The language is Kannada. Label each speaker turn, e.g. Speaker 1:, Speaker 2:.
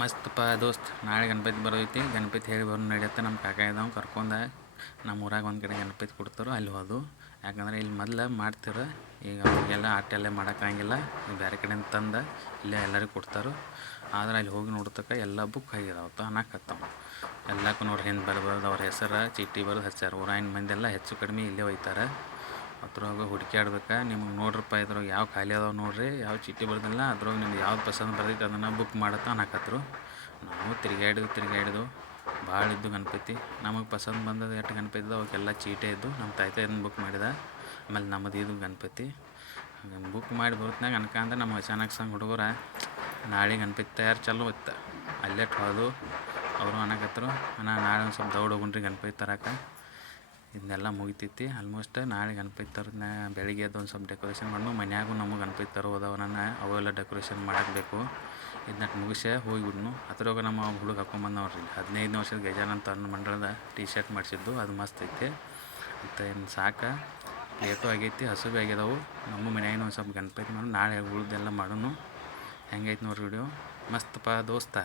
Speaker 1: ಮಸ್ತಪ್ಪ ದೋಸ್ತ್. ನಾಳೆ ಗಣಪತಿ ಬರೋದೈತಿ. ಗಣಪತಿ ಹೇಳಿ ಬರೋ ನಡೆಯುತ್ತೆ. ನಮ್ಮ ಕಾಕ ಇದ್ದಾವೆ ಕರ್ಕೊಂಡ ನಮ್ಮ ಊರಾಗ ಒಂದು ಕಡೆ ಗಣಪತಿ ಕೊಡ್ತಾರೋ ಅಲ್ಲಿ ಹೋದು. ಯಾಕಂದ್ರೆ ಇಲ್ಲಿ ಮೊದಲು ಮಾಡ್ತಿರು. ಈಗ ಅವ್ರಿಗೆಲ್ಲ ಆಟೆಲ್ಲ ಮಾಡೋಕ್ಕಾಗಿಲ್ಲ ಬೇರೆ ಕಡೆಯಿಂದ ತಂದು ಇಲ್ಲೇ ಎಲ್ಲರಿಗೂ ಕೊಡ್ತಾರೆ. ಆದ್ರೆ ಅಲ್ಲಿ ಹೋಗಿ ನೋಡ್ತಕ್ಕ ಎಲ್ಲ ಬುಕ್ ಆಗಿದಾವತ್ತು ಅನ್ನಕತ್ತವ. ಎಲ್ಲಕ್ಕೂ ನೋಡಿ ಹಿಂದೆ ಬರ್ಬಾರ್ದು ಅವ್ರ ಹೆಸರು, ಚೀಟಿ ಬರೋದು ಹಚ್ಚಾರ ಊರಾಯಿನ ಮಂದಿ ಎಲ್ಲ ಹೆಚ್ಚು ಕಡಿಮೆ ಇಲ್ಲೇ ಒಯ್ತಾರೆ. ಅದ್ರೊಳಗೆ ಹುಡುಕ್ಯಾಡ್ಬೇಕು ನಿಮಗೆ ನೋಡ್ರಪ್ಪ ಇದ್ರಾಗ ಯಾವ ಖಾಲಿ ಅದಾವೆ ನೋಡ್ರಿ, ಯಾವ ಚೀಟಿ ಬರ್ದಿಲ್ಲ, ಅದ್ರೊಳಗೆ ನಿಮ್ಗೆ ಯಾವ್ದು ಪಸಂದ್ ಬರ್ತೈತೆ ಅದನ್ನು ಬುಕ್ ಮಾಡತ್ತ ಅನ್ನಕತ್ರು. ನಾವು ತಿರುಗಾಡಿದ್ವು ತಿರುಗಾಡಿದ್ವು ಭಾಳ ಇದ್ದು ಗಣಪತಿ. ನಮಗೆ ಪಸಂದ್ ಬಂದದ ಎಷ್ಟು ಗಣಪತಿ ಇದ್ದವು ಅವಕ್ಕೆಲ್ಲ ಚೀಟೇ ಇದ್ದು ನಮ್ಮ ತಾಯ್ತ ಇದನ್ನು ಬುಕ್ ಮಾಡಿದ. ಆಮೇಲೆ ನಮ್ಮದು ಇದು ಗಣಪತಿ. ಬುಕ್ ಮಾಡಿ ಬರುತ್ತಾಗ ಅನ್ಕಂದ್ರೆ ನಮ್ಮ ಅಚಾನಕ್ ಸಂಗ ಹುಡುಗರ ನಾಳೆ ಗಣಪತಿ ತಯಾರು ಚಲೋ ಇತ್ತು. ಅಲ್ಲೇ ಹೋದು ಅವರು ಅನ್ನಕತ್ರು, ಅಣ್ಣ, ನಾಳೆ ಒಂದು ಸ್ವಲ್ಪ ದೌಡ್ ಹೋಗುಣ್ರಿ ಗಣಪತಿ ತರಕ್ಕೆ ಇದನ್ನೆಲ್ಲ ಮುಗಿತೈತಿ. ಆಲ್ಮೋಸ್ಟ್ ನಾಳೆ ಗಣಪತಿ ತರೋದ್ನ ಬೆಳಿಗ್ಗೆ ಎದ್ದು ಒಂದು ಸ್ವಲ್ಪ ಡೆಕೋರೇಷನ್ ಮಾಡು ಮನ್ಯಾಗೂ ನಮಗೆ ಗಣಪತಿ ತರೋ ಅದಾವ ನನ್ನ ಅವೆಲ್ಲ ಡೆಕೋರೇಷನ್ ಮಾಡಬೇಕು ಇದನ್ನ ಮುಗಿಸೇ ಹೋಗಿಬಿಡ್ನು ಅದ್ರೊಳಗೆ ನಮ್ಮ ಹುಡುಗ ಹಾಕೊಂಬಂದವ್ರಿ. ಹದಿನೈದು ವರ್ಷದ ಗಜಾನನ್ ತನ್ನ ಮಂಡಳದ ಟಿ ಶರ್ಟ್ ಮಾಡಿಸಿದ್ದು. ಅದು ಮಸ್ತ್ ಐತೆ. ಮತ್ತು ಏನು ಸಾಕು. ಲೇಟು ಆಗೈತಿ ಹಸುಬಿ ಆಗ್ಯದವು. ನಮ್ಮ ಮನ್ಯಾಗಿನ ಒಂದು ಸ್ವಲ್ಪ ಗಣಪತಿ ಮಾಡಿ ನಾಳೆ ಉಳ್ದೆಲ್ಲ ಮಾಡೋನು. ಹೆಂಗೈತೆ ನೋಡ್ರಿ ವಿಡಿಯೋ ಮಸ್ತಪ್ಪ ದೋಸ್ತ.